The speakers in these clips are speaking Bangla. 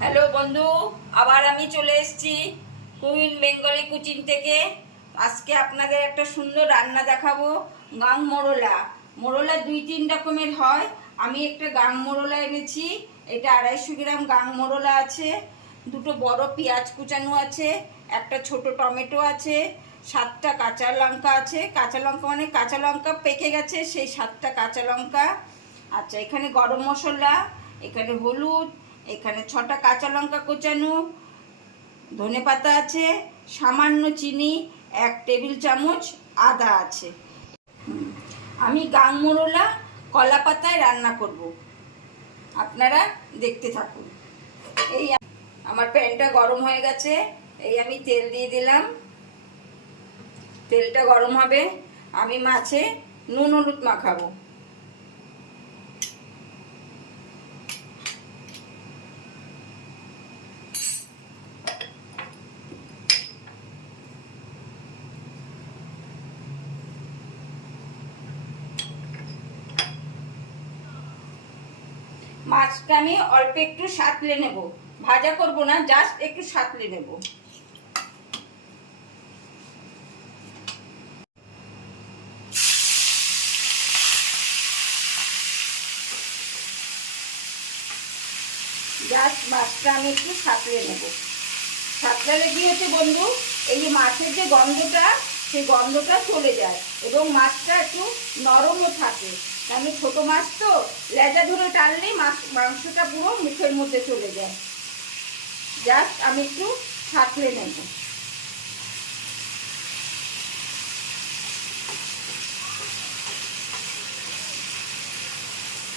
হ্যালো বন্ধু, আবার আমি চলে এসেছি কুইন বেঙ্গলি কুচিন থেকে। আজকে আপনাদের একটা সুন্দর রান্না দেখাবো, গাং মোরলা। মোরলা দুই তিন রকমের হয়। আমি একটা গাং মোরলা এনেছি, এটা আড়াইশো গ্রাম গাং মোরলা আছে, দুটো বড় পেঁয়াজ কুচানো আছে, একটা ছোট টমেটো আছে, সাতটা কাঁচা লঙ্কা আছে। কাঁচা লঙ্কা মানে কাঁচা লঙ্কা পেকে গেছে, সেই সাতটা কাঁচা লঙ্কা। আচ্ছা এখানে গরম মশলা, এখানে হলুদ এখানে ছটা কাঁচা লঙ্কা কোচানো, ধনে পাতা আছে, সামান্য চিনি, এক টেবিল চামচ, আদা আছে। আমি গাং মোরলা কলা পাতায় রান্না করব। আপনারা দেখতে থাকুন। এই আমার প্যানটা গরম হয়ে গেছে, এই আমি তেল দিয়ে দিলাম। তেলটা গরম হবে, আমি মাছে নুন হলুদ মাখাবো। মাছটা আমি অল্প একটু সাঁতলে নেব। ভাজা করব না জাস্ট একটু সাঁতলে নেব। জাস্ট মাছটা আমি একটু সাঁতলে নেব। সাঁতলালে কি বন্ধু, এই যে মাছের যে গন্ধটা, সেই গন্ধটা চলে যায় এবং মাছটা একটু নরমও থাকে। আমি ছোট মাছ তো লেজা ধরে টানলেই মাছ, মাংসটা পুরো মুখের মধ্যে চলে যায়। জাস্ট আমি একটু সাঁতলে নেব।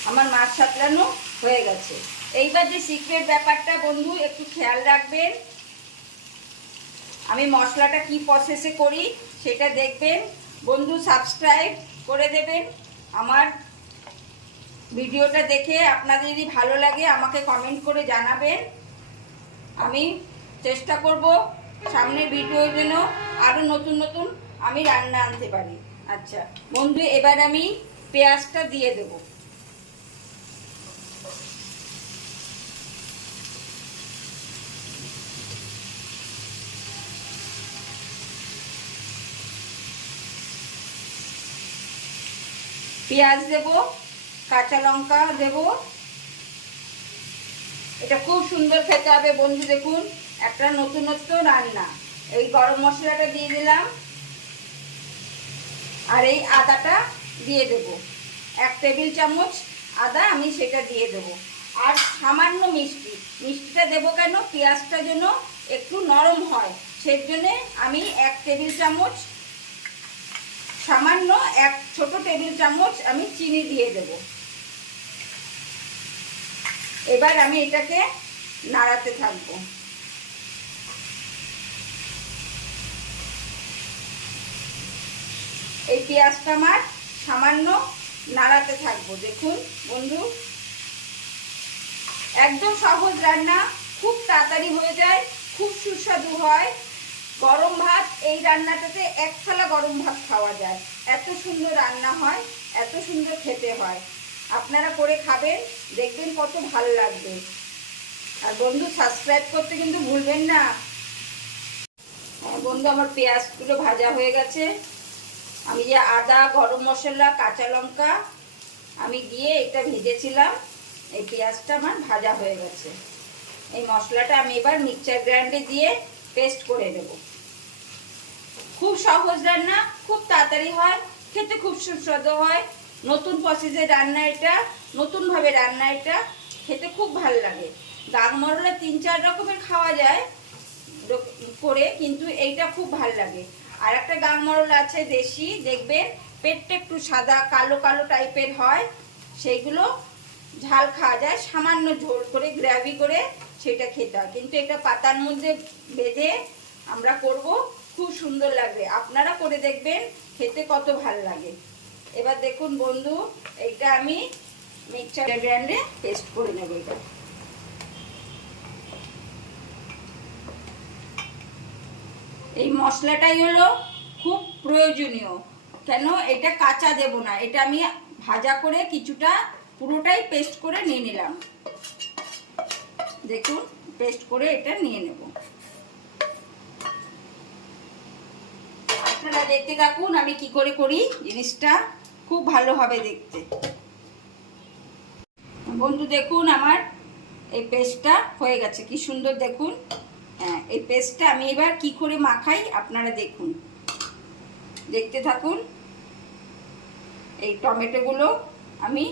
আমার মাছ সাঁতলানো হয়ে গেছে। এইবার যে সিক্রেট ব্যাপারটা বন্ধু, একটু খেয়াল রাখবেন। আমি মশলাটা কি প্রসেসে করি, সেটা দেখবেন। বন্ধু সাবস্ক্রাইব করে দেবেন। আমার ভিডিওটা দেখে আপনাদের যদি ভালো লাগে, আমাকে কমেন্ট করে জানাবেন। আমি চেষ্টা করব সামনের ভিডিও যেন আরও নতুন নতুন আমি রান্না আনতে পারি। আচ্ছা বন্ধু, এবার আমি পেঁয়াজটা দিয়ে দেবো। পেঁয়াজ দেব, কাঁচা লঙ্কা দেব। এটা খুব সুন্দর খেতে হবে বন্ধু, দেখুন, একটা নতুনত্ব রান্না। এই গরম মশলাটা দিয়ে দিলাম, আর এই আদাটা দিয়ে দেব। এক টেবিল চামচ আদা আমি সেটা দিয়ে দেব। আর সামান্য মিষ্টি, মিষ্টিটা দেবো কেন? পেঁয়াজটা যেন একটু নরম হয় সেই জন্যে আমি এক টেবিল চামচ সামান্য এক ছোট টেবিল চামচ আমি চিনি দিয়ে দেব। এবার আমি এটাকে নাড়াতে থাকব। এই পেঁয়াজটা আমার সামান্য নাড়াতে থাকব, দেখুন বন্ধু। একদম সহজ রান্না, খুব তাড়াতাড়ি হয়ে যায়, খুব সুস্বাদু হয়। গরম ভাত, এই রান্নাটাতে এক থালা গরম ভাত খাওয়া যায়। এত সুন্দর রান্না হয়, এত সুন্দর খেতে হয়। আপনারা করে খাবেন, দেখবেন কত ভালো লাগবে। আর বন্ধু সাবস্ক্রাইব করতে কিন্তু ভুলবেন না। হ্যাঁ বন্ধু, আমার পেঁয়াজগুলো ভাজা হয়ে গেছে। আমি যে আদা, গরম মশলা, কাঁচা লঙ্কা, আমি দিয়ে এটা ভেজেছিলাম। এই পেঁয়াজটা আমার ভাজা হয়ে গেছে। এই মশলাটা আমি এবার মিক্সচার গ্রাইন্ডে দিয়ে পেস্ট করে দেব খুব সহজ রান্না, খুব তাড়াতাড়ি হয়, খেতে খুব সুস্বাদু হয়। নতুন প্রসেসের রান্না এটা, নতুনভাবে রান্না এটা, খেতে খুব ভালো লাগে। দাগ তিন, চার রকমের খাওয়া যায় করে, কিন্তু এইটা খুব ভালো লাগে। আর একটা গাং মরল আছে দেশি, দেখবেন, পেটটা একটু সাদা, কালো কালো টাইপের হয়। সেইগুলো ঝাল খাওয়া যায়, সামান্য ঝোল করে গ্রেভি করে সেটা খেতে হয়। কিন্তু এটা পাতার মধ্যে বেঁধে আমরা করব। খুব সুন্দর লাগবে। আপনারা করে দেখবেন, খেতে কত ভালো লাগে। এবার দেখুন বন্ধু, এইটা আমি মিক্সচার গ্রাইন্ডে পেস্ট করে নেব এটা। এই মশলাটাই হলো খুব প্রয়োজনীয়। কেন? এটা কাঁচা দেব না। এটা আমি ভাজা করে কিছুটা পুরোটাই পেস্ট করে নিয়ে নিলাম। দেখুন, পেস্ট করে এটা নিয়ে নেব। আপনারা দেখতে থাকুন, আমি কি করে করি? জিনিসটা খুব ভালো হবে দেখতে। বন্ধু, দেখুন আমার এই পেস্টটা হয়ে গেছে। কি সুন্দর দেখুন। হ্যাঁ এই পেস্টটা আমি এবার কি করে মাখাই আপনারা দেখুন। দেখতে থাকুন। এই টমেটোগুলো আমি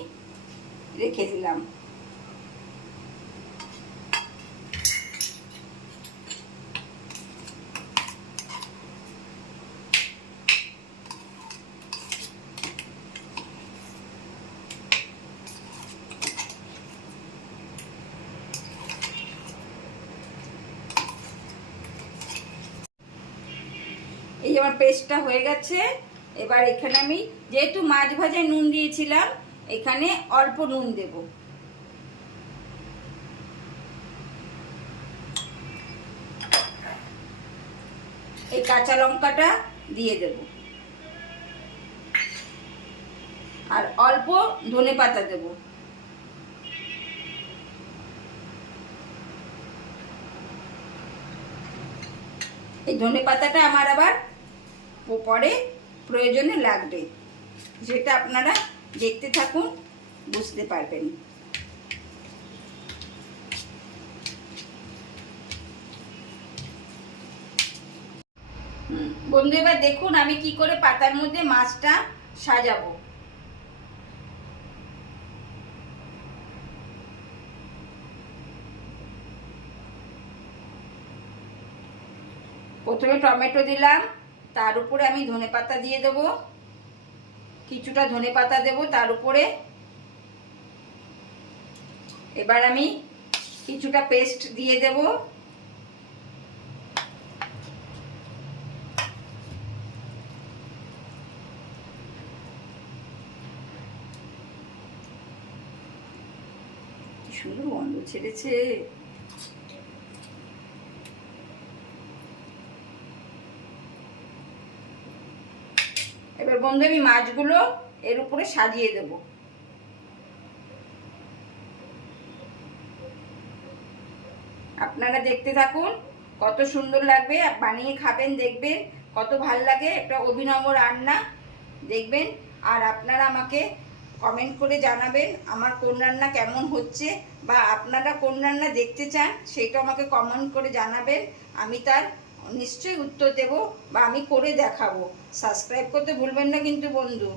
রেখে দিলাম। এই আমার পেস্টটা হয়ে গেছে, এবার এখানে আমি যেহেতু মাছ ভাজায় নুন দিয়েছিলাম, এখানে অল্প নুন দেব। এই কাঁচা লঙ্কাটা দিয়ে দেব। আর অল্প ধনে পাতা দেব। এই ধনে পাতাটা আমার আবার পরে প্রয়োজনে লাগবে। যেটা আপনারা দেখতে থাকুন, বুঝতে পারবেন। বন্ধু, এবার দেখুন আমি কি করে পাতার মধ্যে মাছটা সাজাবো। প্রথমে টমেটো দিলাম, তার উপরে আমি ধনে পাতা দিয়ে দেবো। কিছুটা ধনে পাতা দেবো তার উপরে। এবার আমি কিছুটা পেস্ট দিয়ে দেব। সুন্দর গন্ধ ছেড়েছে। এবার বন্ধু, আমি মাছগুলো এর উপরে সাজিয়ে দেব। আপনারা দেখতে থাকুন, কত সুন্দর লাগবে বানিয়ে খাবেন, দেখবেন, কত ভালো লাগে, একটা অভিনব রান্না, দেখবেন। আর আপনারা আমাকে কমেন্ট করে জানাবেন, আমার কোন রান্না কেমন হচ্ছে, বা আপনারা কোন রান্না দেখতে চান, সেটা আমাকে কমেন্ট করে জানাবেন, আমি তার নিশ্চয়ই উত্তর দেব বা আমি করে দেখাবো। সাবস্ক্রাইব করতে ভুলবেন না কিন্তু বন্ধু।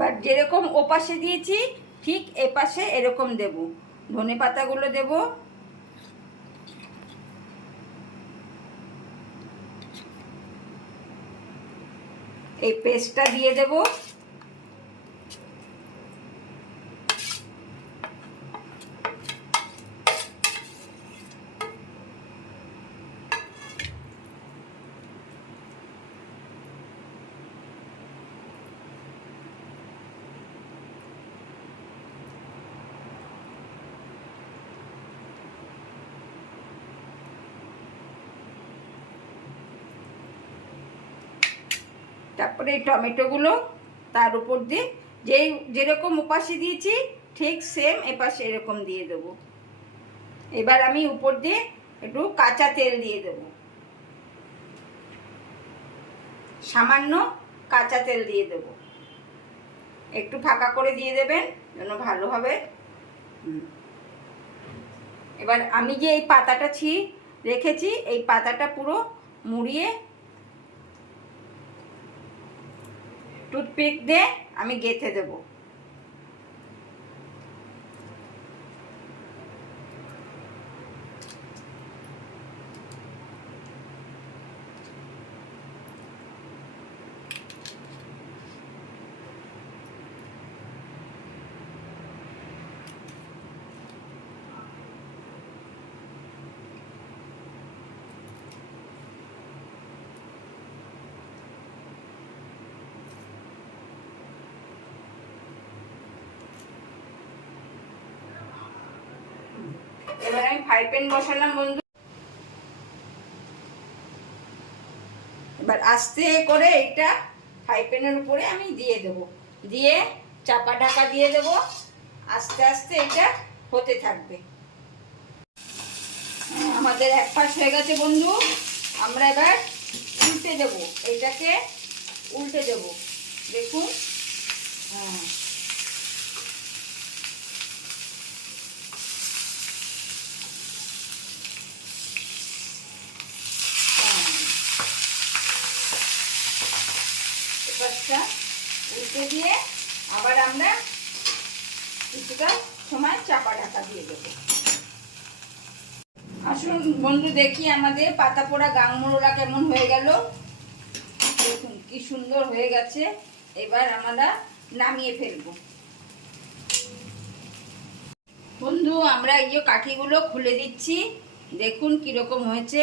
বাট যেরকম ওপাশে দিয়েছি, ঠিক এপাশে এরকম দেব। ধনে পাতাগুলো দেবো। এই পেস্টটা দিয়ে দেব। তারপরে এই টমেটোগুলো তার উপর দিয়ে যেই যেরকম ওপাশে দিয়েছি, ঠিক সেম এপাশে এরকম দিয়ে দেবো। এবার আমি উপর দিয়ে একটু কাঁচা তেল দিয়ে দেব। সামান্য কাঁচা তেল দিয়ে দেব। একটু ফাঁকা করে দিয়ে দেবেন, যেন ভালো হবে। এবার আমি যে এই পাতাটা ছি, রেখেছি, এই পাতাটা পুরো মুড়িয়ে টুথপিক দিয়ে আমি গেঁথে দেব। এবার আমি ফ্রাই প্যান বসালাম, বন্ধু। এবার আস্তে করে এটা ফ্রাই প্যানের উপরে আমি দিয়ে দেব। দিয়ে চাপা ঢাকা দিয়ে দেব। আস্তে আস্তে এটা হতে থাকবে। আমাদের এক পাশ হয়ে গেছে, বন্ধু। আমরা এবার উল্টে দেব। এটাকে উল্টে দেব। দেখুন। হ্যাঁ। উল্টে দিয়ে আবার আমরা কিছুটা সময় চাপা ঢাকা দিয়ে দেবো। আসুন বন্ধু, দেখি আমাদের পাতা পোড়া গাংমোড়া কেমন হয়ে গেল। দেখুন কি সুন্দর হয়ে গেছে। এবার আমরা নামিয়ে ফেলব। বন্ধু, আমরা এই কাঠিগুলো খুলে দিচ্ছি। দেখুন কীরকম হয়েছে।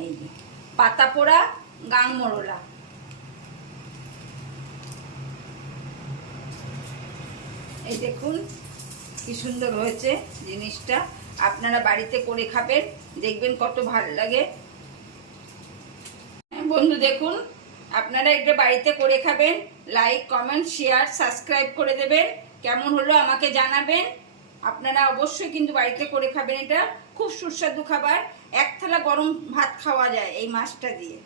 এই পাতা পোড়া গাং এই দেখুন কি সুন্দর হয়েছে জিনিসটা। আপনারা বাড়িতে করে খাবেন, দেখবেন কত ভালো লাগে। বন্ধু, দেখুন, আপনারা এটা বাড়িতে করে খাবেন লাইক কমেন্ট শেয়ার সাবস্ক্রাইব করে দেবেন। কেমন হলো আমাকে জানাবেন। আপনারা অবশ্যই কিন্তু বাড়িতে করে খাবেন এটা। খুব সুস্বাদু খাবার। এক থালা গরম ভাত খাওয়া যায় এই মাছটা দিয়ে।